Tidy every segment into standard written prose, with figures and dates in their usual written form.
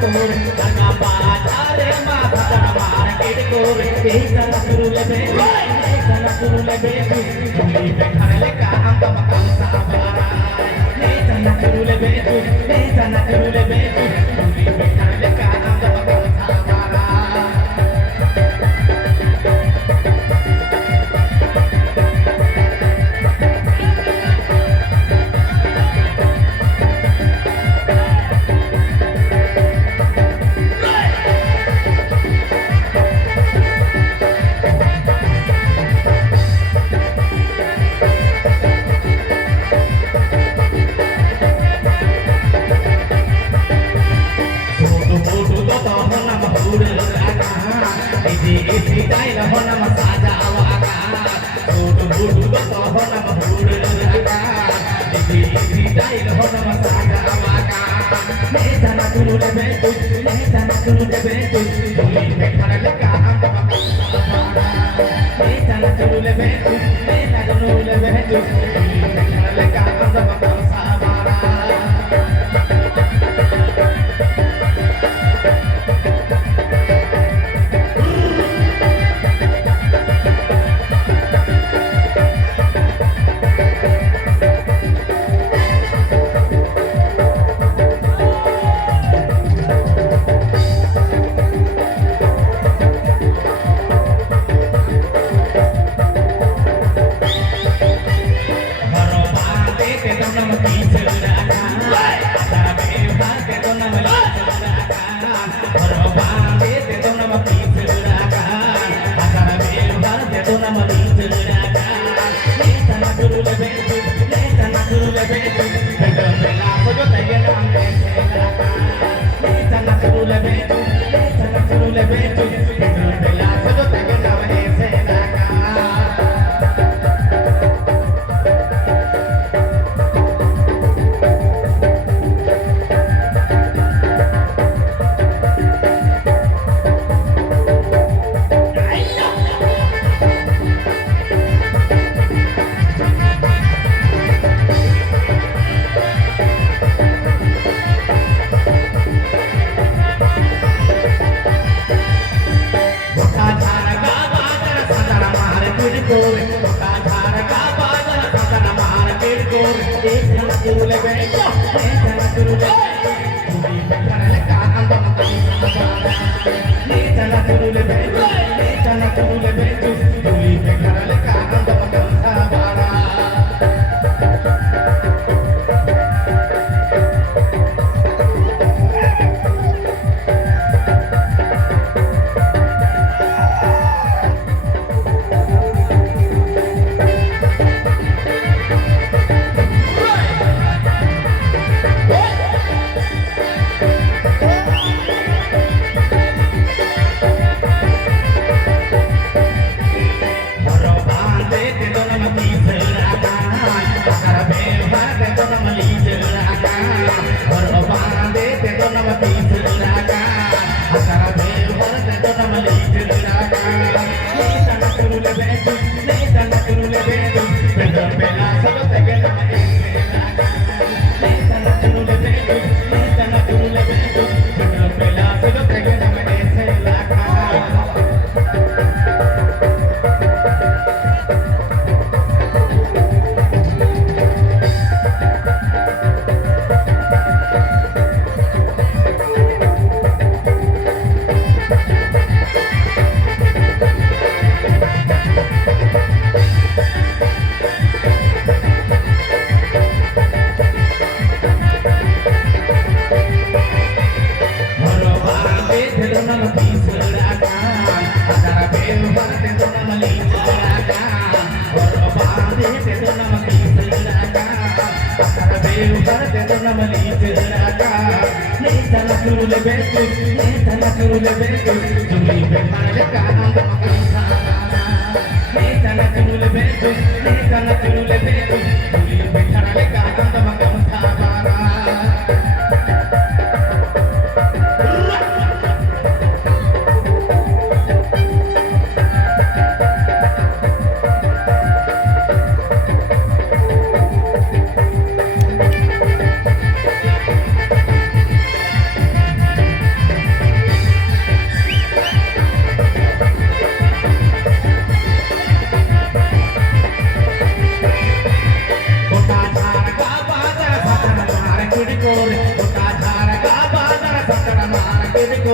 kore daga baazar ma bhajar market kore ei jana turulebe tuli bekharale ka anta makam sabara ei jana turulebe tuli bekharale ka anta makam sabara isi daila hona masaja awaka sudu budu to hona mabur raga isi daila hona masaja awaka ne jana tulu lebe tu tuli bekhar leka anta makam ne jana tulu lebe tu tuli bekhar leka anta makam sabara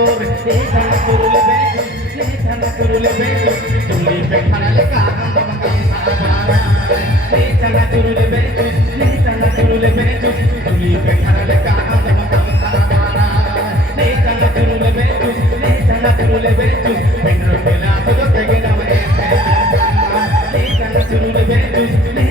Bogor, sana turule beju, sana turule beju, tuli pekharale kaam makam sabara. Sana turule beju, sana turule beju, tuli pekharale kaam makam sabara. Sana turule beju, sana turule beju, pendro pela todo tegena ese. Sana turule beju.